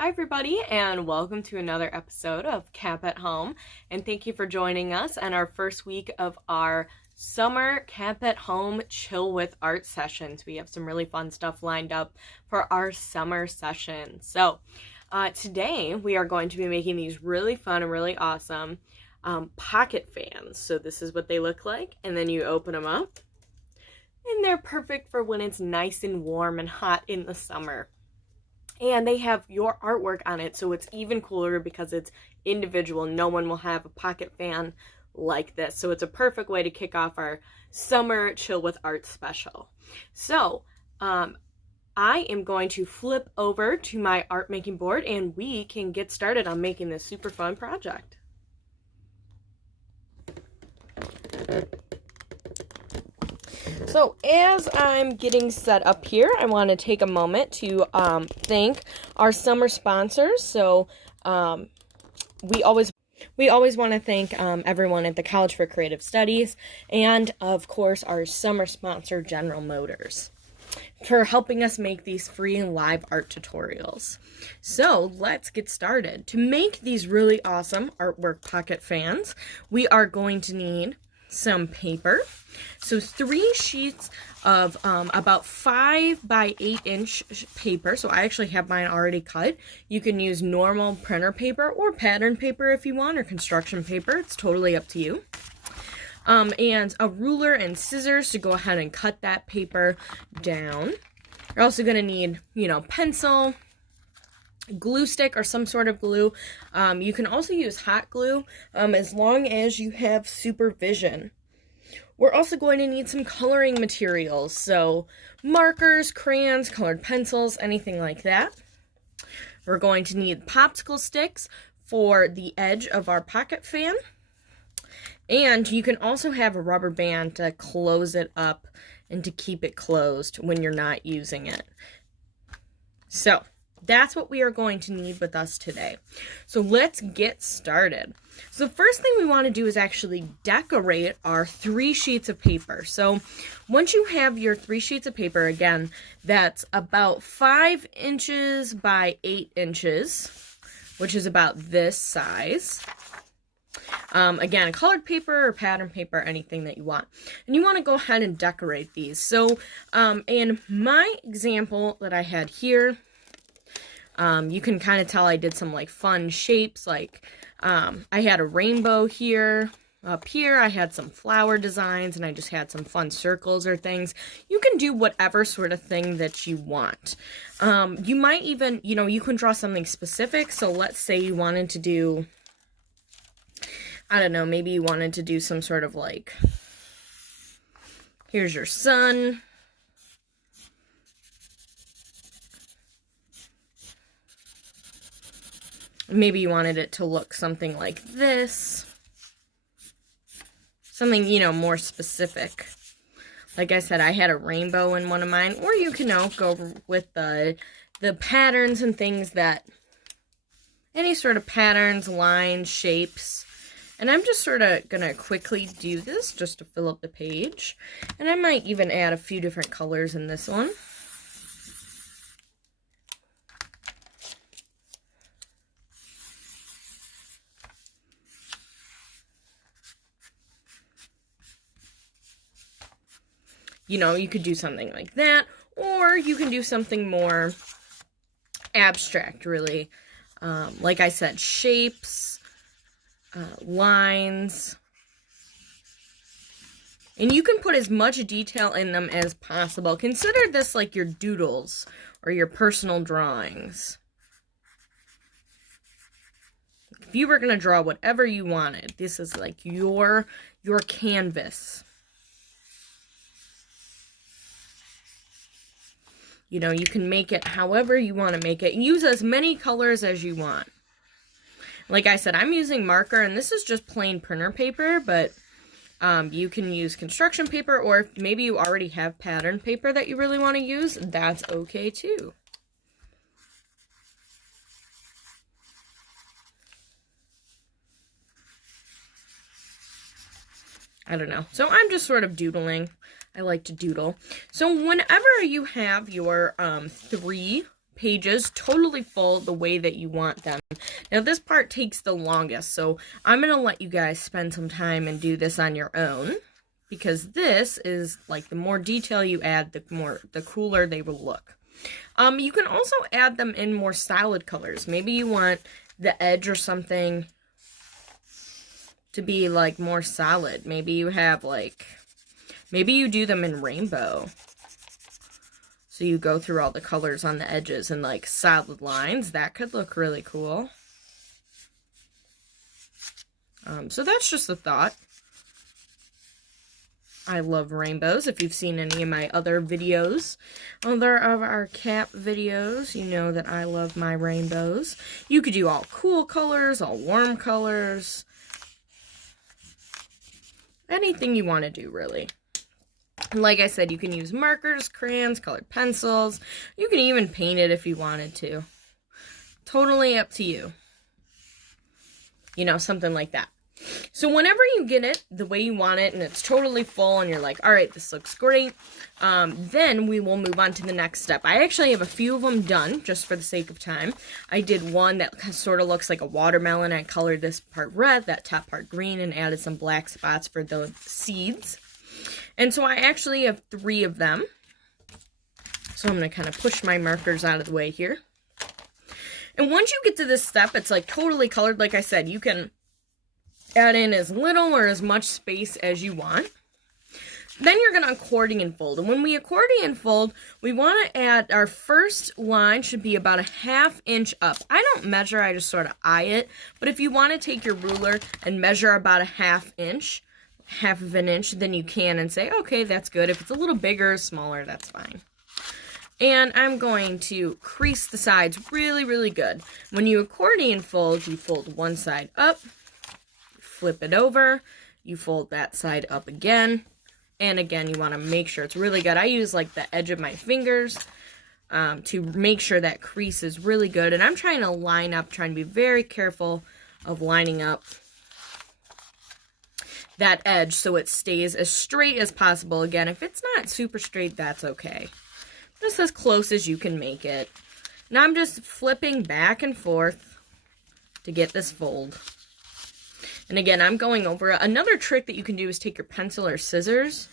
Hi everybody, and welcome to another episode of Cap at Home, and thank you for joining us on our first week of our summer Cap at Home Chill with Art sessions. We have some really fun stuff lined up for our summer session. So today we are going to be making these really fun and really awesome pocket fans. So this is what they look like, and then you open them up and they're perfect for when it's nice and warm and hot in the summer. And they have your artwork on it, so it's even cooler because it's individual. No one will have a pocket fan like this. So it's a perfect way to kick off our summer Chill with Art special. So I am going to flip over to my art making board and we can get started on making this super fun project. So as I'm getting set up here, I want to take a moment to thank our summer sponsors. So we always want to thank everyone at the College for Creative Studies and, of course, our summer sponsor, General Motors, for helping us make these free live art tutorials. So let's get started. To make these really awesome artwork pocket fans, we are going to need some paper. So 3 sheets of about 5 by 8 inch paper. So I actually have mine already cut. You can use normal printer paper or pattern paper if you want, or construction paper. It's totally up to you. And a ruler and scissors to go ahead and cut that paper down. You're also going to need, pencil, glue stick or some sort of glue. You can also use hot glue as long as you have supervision. We're also going to need some coloring materials, so markers, crayons, colored pencils, anything like that. We're going to need popsicle sticks for the edge of our pocket fan. And you can also have a rubber band to close it up and to keep it closed when you're not using it. So that's what we are going to need with us today. So let's get started. So the first thing we want to do is actually decorate our 3 sheets of paper. So once you have your 3 sheets of paper, again, that's about 5 inches by 8 inches, which is about this size. Again, colored paper or pattern paper, anything that you want. And you want to go ahead and decorate these. So in my example that I had here, you can kind of tell I did some fun shapes, I had a rainbow here. Up here I had some flower designs, and I just had some fun circles or things. You can do whatever sort of thing that you want. You might even, you can draw something specific. So let's say you wanted to do, I don't know, maybe you wanted to do some sort of here's your sun. Maybe you wanted it to look something like this. Something, more specific. Like I said, I had a rainbow in one of mine. Or you can go with the patterns and things that, any sort of patterns, lines, shapes. And I'm just sort of going to quickly do this just to fill up the page. And I might even add a few different colors in this one. You could do something like that, or you can do something more abstract, really. Like I said, shapes, lines. And you can put as much detail in them as possible. Consider this like your doodles or your personal drawings. If you were going to draw whatever you wanted, this is like your canvas. You can make it however you want to make it. Use as many colors as you want. Like I said, I'm using marker, and this is just plain printer paper, but you can use construction paper, or if maybe you already have pattern paper that you really want to use, that's okay too. I don't know. So I'm just sort of doodling. I like to doodle. So whenever you have your 3 pages totally full the way that you want them. Now this part takes the longest, so I'm going to let you guys spend some time and do this on your own, because this is like the more detail you add, the cooler they will look. You can also add them in more solid colors. Maybe you want the edge or something to be like more solid. Maybe you have like, maybe you do them in rainbow. So you go through all the colors on the edges and like solid lines. That could look really cool. So that's just a thought. I love rainbows. If you've seen any of my other videos, other of our cap videos, you know that I love my rainbows. You could do all cool colors, all warm colors. Anything you want to do, really. And like I said, you can use markers, crayons, colored pencils. You can even paint it if you wanted to. Totally up to you. You know, something like that. So whenever you get it the way you want it and it's totally full and you're like, all right, this looks great, then we will move on to the next step. I actually have a few of them done just for the sake of time. I did one that sort of looks like a watermelon. I colored this part red, that top part green, and added some black spots for the seeds. And so I actually have 3 of them. So I'm going to kind of push my markers out of the way here. And once you get to this step, it's like totally colored. Like I said, you can add in as little or as much space as you want. Then you're going to accordion fold. And when we accordion fold, we want to add, our first line should be about a 1/2 inch up. I don't measure, I just sort of eye it. But if you want to take your ruler and measure about a 1/2 inch, 1/2 of an inch, then you can and say, okay, that's good. If it's a little bigger or smaller, that's fine. And I'm going to crease the sides really, really good. When you accordion fold, you fold one side up, flip it over, you fold that side up again, and again, you want to make sure it's really good. I use like the edge of my fingers to make sure that crease is really good, and I'm trying to line up, trying to be very careful of lining up that edge so it stays as straight as possible. Again, if it's not super straight, that's okay. Just as close as you can make it. Now I'm just flipping back and forth to get this fold. And again, I'm going over it. Another trick that you can do is take your pencil or scissors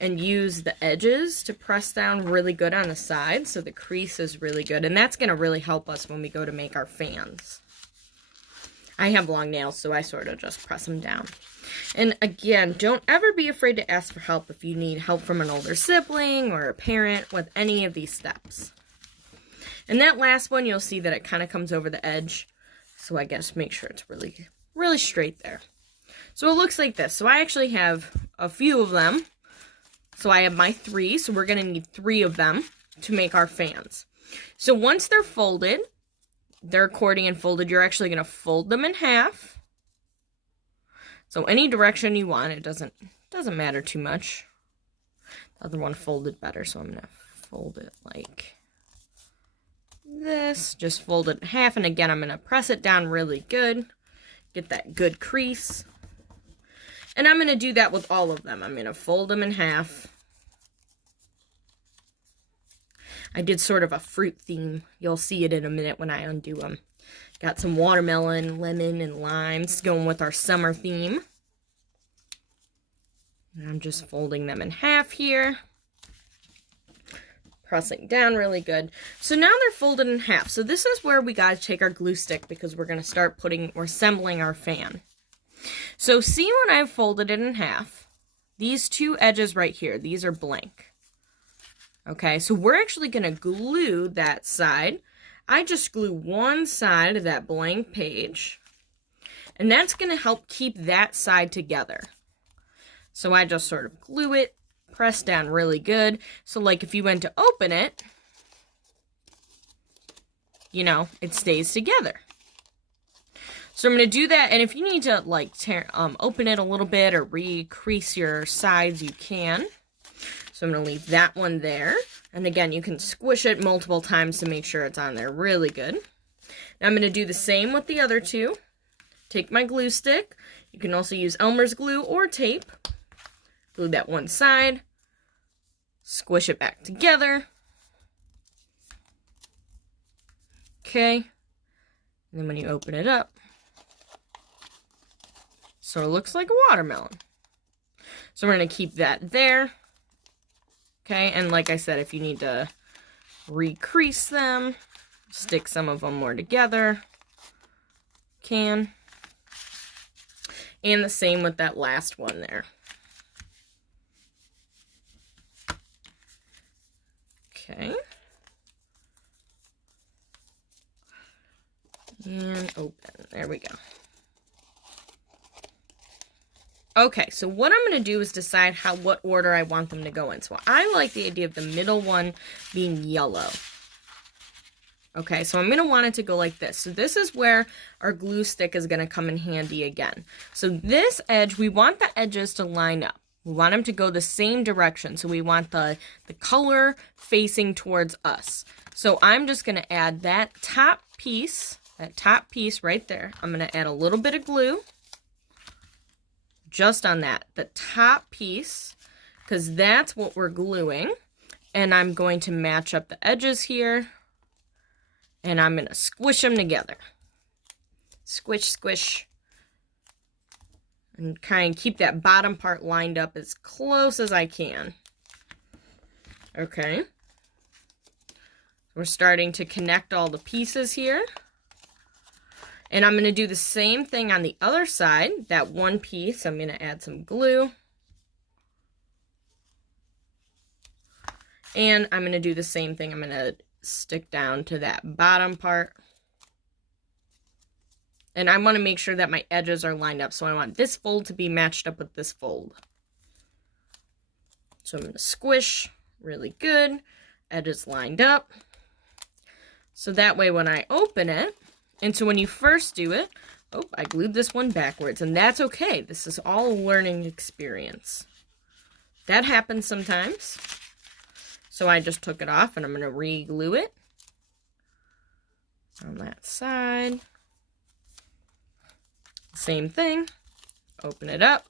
and use the edges to press down really good on the side so the crease is really good. And that's going to really help us when we go to make our fans. I have long nails, so I sort of just press them down. And again, don't ever be afraid to ask for help if you need help from an older sibling or a parent with any of these steps. And that last one, you'll see that it kind of comes over the edge. So I guess make sure it's really, really straight there. So it looks like this. So I actually have a few of them. So I have my 3. So we're going to need 3 of them to make our fans. So once they're folded, they're accordion folded, you're actually going to fold them in half. So any direction you want, it doesn't matter too much. The other one folded better, so I'm going to fold it like this. Just fold it in half, and again, I'm going to press it down really good. Get that good crease. And I'm going to do that with all of them. I'm going to fold them in half. I did sort of a fruit theme. You'll see it in a minute when I undo them. Got some watermelon, lemon, and limes going with our summer theme. And I'm just folding them in half here. Pressing down really good. So now they're folded in half. So this is where we got to take our glue stick because we're going to start assembling our fan. So see when I've folded it in half, these 2 edges right here, these are blank. Okay, so we're actually going to glue that side. I just glue one side of that blank page, and that's going to help keep that side together. So I just sort of glue it, press down really good. So like if you went to open it, you know, it stays together. So I'm going to do that, and if you need to like open it a little bit or re-crease your sides, you can. So I'm going to leave that one there. And again, you can squish it multiple times to make sure it's on there really good. Now I'm going to do the same with the other 2. Take my glue stick. You can also use Elmer's glue or tape. Glue that one side. Squish it back together. Okay. And then when you open it up, so it looks like a watermelon. So we're going to keep that there. Okay, and like I said, if you need to recrease them, stick some of them more together, can. And the same with that last one there. Okay. And open. There we go. Okay, so what I'm going to do is decide what order I want them to go in. So I like the idea of the middle one being yellow. Okay, so I'm going to want it to go like this. So this is where our glue stick is going to come in handy again. So this edge, we want the edges to line up. We want them to go the same direction. So we want the color facing towards us. So I'm just going to add that top piece right there. I'm going to add a little bit of glue. Just on the top piece, because that's what we're gluing. And I'm going to match up the edges here. And I'm going to squish them together. Squish, squish. And kind of keep that bottom part lined up as close as I can. Okay. We're starting to connect all the pieces here. And I'm going to do the same thing on the other side. That one piece, I'm going to add some glue. And I'm going to do the same thing. I'm going to stick down to that bottom part. And I want to make sure that my edges are lined up. So I want this fold to be matched up with this fold. So I'm going to squish really good. Edges lined up. So that way when I open it, and so when you first do it, oh, I glued this one backwards, and that's okay. This is all a learning experience. That happens sometimes. So I just took it off, and I'm going to re-glue it on that side. Same thing. Open it up.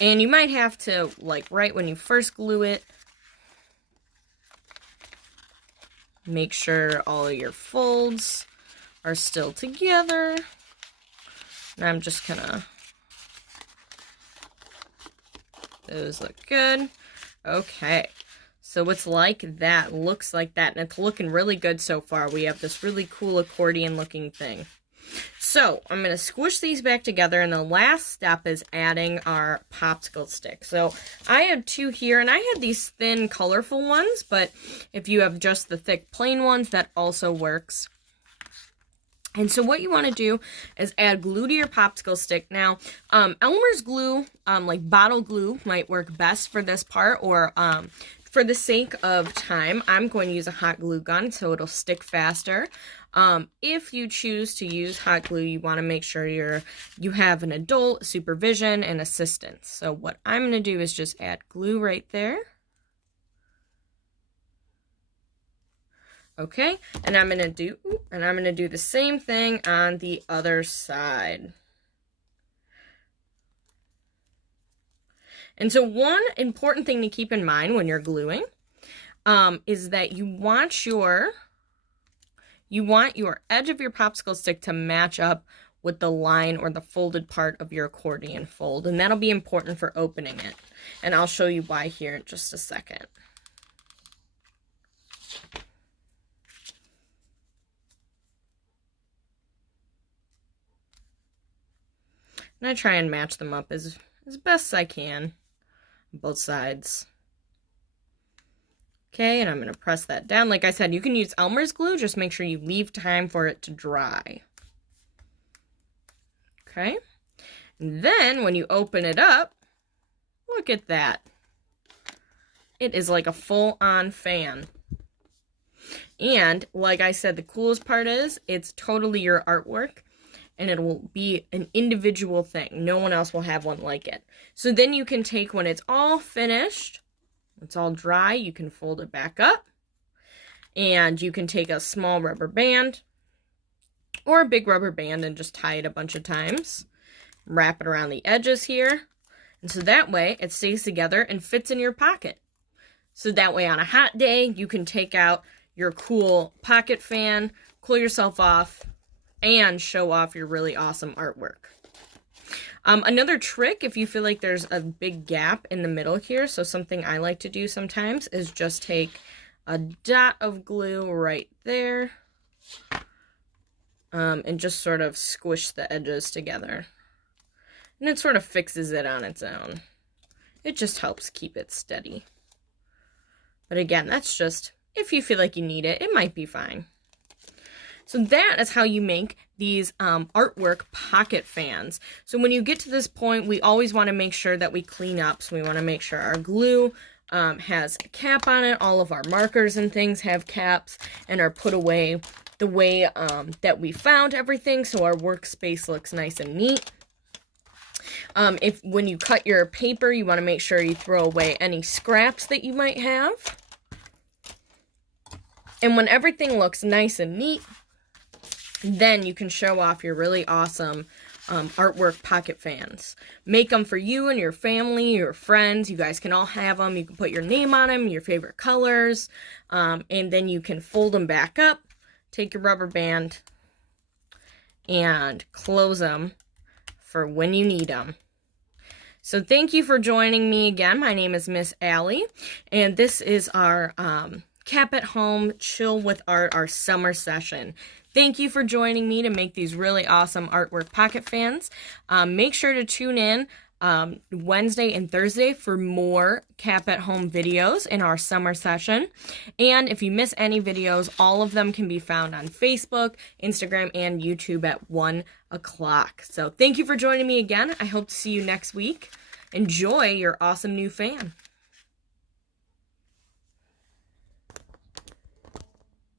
And you might have to, like, right when you first glue it, make sure all of your folds are still together. And I'm just gonna, those look good. Okay, so it's like that, looks like that, and it's looking really good so far. We have this really cool accordion looking thing. So I'm going to squish these back together, and the last step is adding our popsicle stick. So I had two here, and I had these thin colorful ones, but if you have just the thick plain ones, that also works. And so what you want to do is add glue to your popsicle stick. Now, Elmer's glue, like bottle glue, might work best for this part, or for the sake of time, I'm going to use a hot glue gun so it'll stick faster. If you choose to use hot glue, you want to make sure you have an adult supervision and assistance. So what I'm going to do is just add glue right there. Okay, and I'm going to do the same thing on the other side. And so one important thing to keep in mind when you're gluing is that you want your edge of your popsicle stick to match up with the line or the folded part of your accordion fold. And that'll be important for opening it. And I'll show you why here in just a second. And I try and match them up as best as I can on both sides. Okay, and I'm going to press that down. Like I said, you can use Elmer's glue. Just make sure you leave time for it to dry. Okay. And then when you open it up, look at that. It is like a full-on fan. And like I said, the coolest part is it's totally your artwork. And it will be an individual thing. No one else will have one like it. So then you can take, when it's all finished, it's all dry, you can fold it back up. And you can take a small rubber band or a big rubber band and just tie it a bunch of times. Wrap it around the edges here. And so that way it stays together and fits in your pocket. So that way on a hot day, you can take out your cool pocket fan, cool yourself off, and show off your really awesome artwork. Another trick, if you feel like there's a big gap in the middle here, so something I like to do sometimes is just take a dot of glue right there, and just sort of squish the edges together. And it sort of fixes it on its own. It just helps keep it steady. But again, that's just, if you feel like you need it, it might be fine. So that is how you make these artwork pocket fans. So when you get to this point, we always want to make sure that we clean up. So we want to make sure our glue has a cap on it. All of our markers and things have caps and are put away the way that we found everything, so our workspace looks nice and neat. When you cut your paper, you want to make sure you throw away any scraps that you might have. And when everything looks nice and neat, then you can show off your really awesome artwork pocket fans. Make them for you and your family, your friends. You guys can all have them. You can put your name on them, your favorite colors, and then you can fold them back up, take your rubber band, and close them for when you need them. So thank you for joining me again. My name is Miss Allie, and this is our Cap at Home Chill with Art, our summer session. Thank you for joining me to make these really awesome artwork pocket fans. Make sure to tune in Wednesday and Thursday for more Cap at Home videos in our summer session. And if you miss any videos, all of them can be found on Facebook, Instagram, and YouTube at 1 o'clock. So thank you for joining me again. I hope to see you next week. Enjoy your awesome new fan.